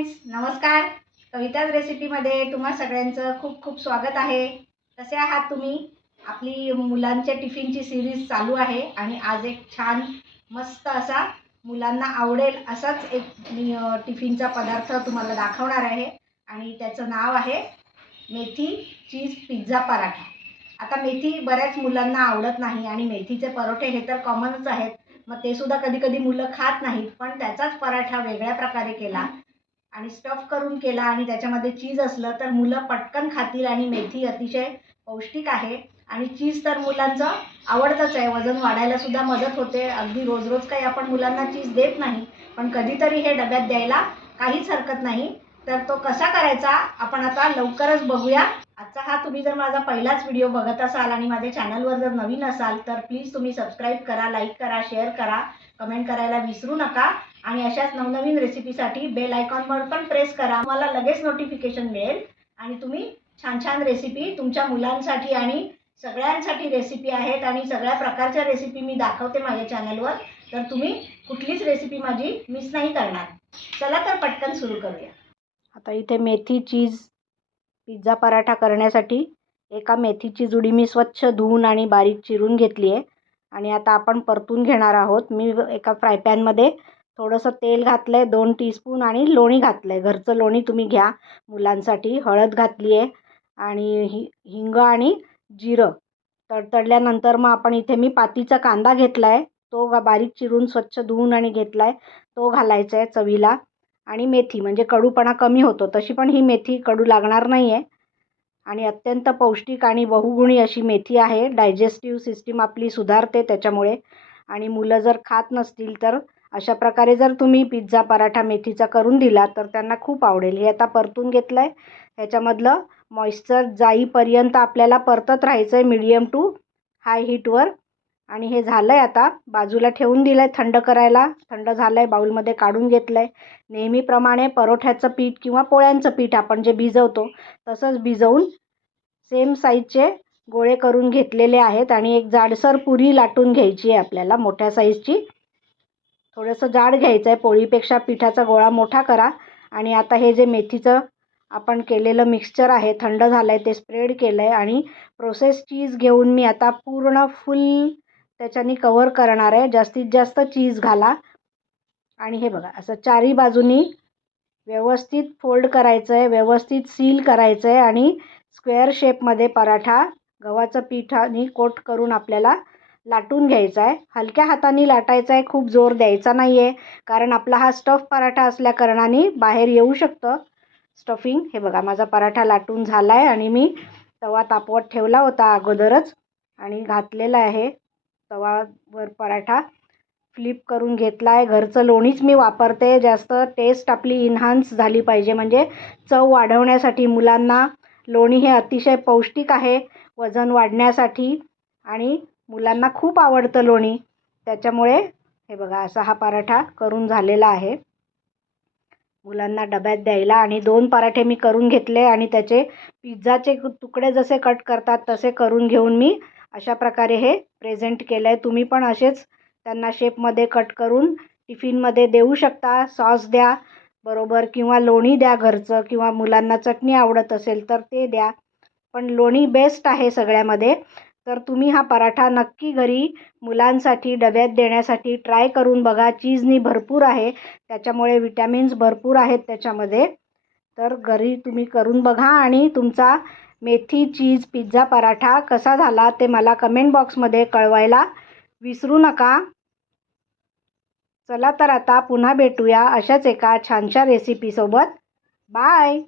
Friends, नमस्कार. कविताज रेसिपीमध्ये तुम्हा सगळ्यांचं खूप खूप स्वागत आहे. कसे आहात तुम्ही? आपली मुलांच्या टिफिनची सिरीज चालू आहे आणि आज एक छान मस्त असा मुलांना आवडेल असाच एक मी टिफिनचा पदार्थ तुम्हाला दाखवणार आहे आणि त्याचं नाव आहे मेथी चीज पिझ्झा पराठा. आता मेथी बऱ्याच मुलांना आवडत नाही आणि मेथीचे परोठे हे तर कॉमनच आहेत. मग ते सुद्धा कधी कधी मुलं खात नाहीत, पण त्याचाच पराठा वेगळ्या प्रकारे केला आणि स्टफ करून केला आणि त्याच्यामध्ये चीज असलं तर मुलं पटकन खातील. आणि मेथी अतिशय पौष्टिक आहे आणि चीज तर मुलांचं आवडतंच आहे. वजन वाढायला सुद्धा मदत होते. अगदी रोज रोज काही आपण मुलांना चीज देत नाही, पण कधीतरी हे डब्यात द्यायला काहीच हरकत नाही. तर तो कसा करायचा आपण आता लवकरच बघूया. आजचा हा तुम्ही जर माझा पहिलाच व्हिडिओ बघत असाल आणि माझ्या चॅनलवर जर नवीन असाल तर प्लीज तुम्ही सबस्क्राईब करा, लाईक करा, शेअर करा, कमेंट करायला विसरू नका. आणि अशाच नवनवीन रेसिपीसाठी बेल आयकॉनवर पण प्रेस करा. मला लगेच नोटिफिकेशन मिळेल आणि तुम्ही छान छान रेसिपी तुमच्या मुलांसाठी आणि सगळ्यांसाठी रेसिपी आहेत आणि सगळ्या प्रकारच्या रेसिपी मी दाखवते माझ्या चॅनलवर. तर तुम्ही कुठलीच रेसिपी माझी मिस नाही करणार. चला तर पटकन सुरू करूया. आता इथे मेथी चीज पिझ्झा पराठा करण्यासाठी एका मेथीची जुडी मी स्वच्छ धुवून आणि बारीक चिरून घेतली आहे आणि आता आपण परतून घेणार आहोत. मी एका फ्राय पॅनमध्ये थोडंसं तेल घातलं आहे, 2 टीस्पून आणि लोणी घातलं आहे. घरचं लोणी तुम्ही घ्या मुलांसाठी. हळद घातली आहे आणि हिंग आणि जिरं. तडतडल्यानंतर मग आपण इथे मी पातीचा कांदा घेतला आहे, तो बारीक चिरून स्वच्छ धुवून आणि घेतला आहे, तो घालायचा आहे चवीला. आणि मेथी म्हणजे कडूपणा कमी होतो, तशी पण ही मेथी कडू लागणार नाही आहे आणि अत्यंत पौष्टिक आणि बहुगुणी अशी मेथी आहे. डायजेस्टिव्ह सिस्टीम आपली सुधारते त्याच्यामुळे. आणि मुलं जर खात नसतील तर अशा प्रकारे जर तुम्ही पिझ्झा पराठा मेथीचा करून दिला तर त्यांना खूप आवडेल. हे आता परतून घेतलं आहे. ह्याच्यामधलं मॉइश्चर जाईपर्यंत आपल्याला परतत राहायचं आहे मीडियम टू हाय हीटवर. आणि हे झालं आहे, आता बाजूला ठेवून दिलं आहे थंड करायला. थंड झालं आहे, बाऊलमध्ये काढून घेतलं आहे. नेहमीप्रमाणे परोठ्याचं पीठ किंवा पोळ्यांचं पीठ आपण जे भिजवतो तसंच भिजवून सेम साईजचे गोळे करून घेतलेले आहेत आणि एक जाडसर पुरी लाटून घ्यायची आहे आपल्याला, मोठ्या साईजची. थोडंसं जाड घ्यायचं आहे, पोळीपेक्षा पिठाचा गोळा मोठा करा. आणि आता हे जे मेथीचं आपण केलेलं मिक्सचर आहे थंड झालं आहे ते स्प्रेड केलं आहे आणि प्रोसेस चीज घेऊन मी आता पूर्ण फुल त्याच्यानी कव्हर करणार आहे. जास्तीत जास्त चीज घाला आणि हे बघा असं चारी बाजूनी व्यवस्थित फोल्ड करायचं आहे, व्यवस्थित सील करायचं आहे आणि स्क्वेअर शेपमध्ये पराठा गव्हाचं पिठाने कोट करून आपल्याला लाटून घ्यायचा आहे. हलक्या हाताने लाटायचा आहे, खूप जोर द्यायचा नाही आहे, कारण आपला हा स्टफ पराठा असल्या कारणाने बाहेर येऊ शकतं स्टफिंग. हे बघा माझा पराठा लाटून झाला आहे आणि मी तवा तापवत ठेवला होता अगोदरच आणि घातलेला आहे तवावर पराठा. फ्लिप करून घेतला आहे. घरचं लोणीच मी वापरते. जास्त टेस्ट आपली इन्हान्स झाली पाहिजे, म्हणजे चव वाढवण्यासाठी. मुलांना लोणी हे अतिशय पौष्टिक आहे वजन वाढण्यासाठी आणि मुलांना खूप आवडतं लोणी. त्याच्यामुळे हे बघा असा हा पराठा करून झालेला आहे मुलांना डब्यात द्यायला. आणि 2 पराठे मी करून घेतले आणि त्याचे पिझ्झाचे तुकडे जसे कट करतात तसे करून घेऊन मी अशा प्रकारे हे प्रेझेंट केलं आहे. तुम्ही पण असेच त्यांना शेपमध्ये कट करून टिफिनमध्ये देऊ शकता. सॉस द्या बरोबर किंवा लोणी द्या घरचं, किंवा मुलांना चटणी आवडत असेल तर ते द्या, पण लोणी बेस्ट आहे सगळ्यामध्ये. तर तुम्ही हा पराठा नक्की घरी मुलांसाठी डब्यात देण्यासाठी ट्राय करून बघा. चीजनी भरपूर आहे, त्याच्यामुळे विटॅमिन्स भरपूर आहेत त्याच्यामध्ये. तर घरी तुम्ही करून बघा आणि तुमचा मेथी चीज पिझ्झा पराठा कसा झाला ते मला कमेंट बॉक्समध्ये कळवायला विसरू नका. चला तर आता पुन्हा भेटूया अशाच एका छानशा रेसिपीसोबत. बाय.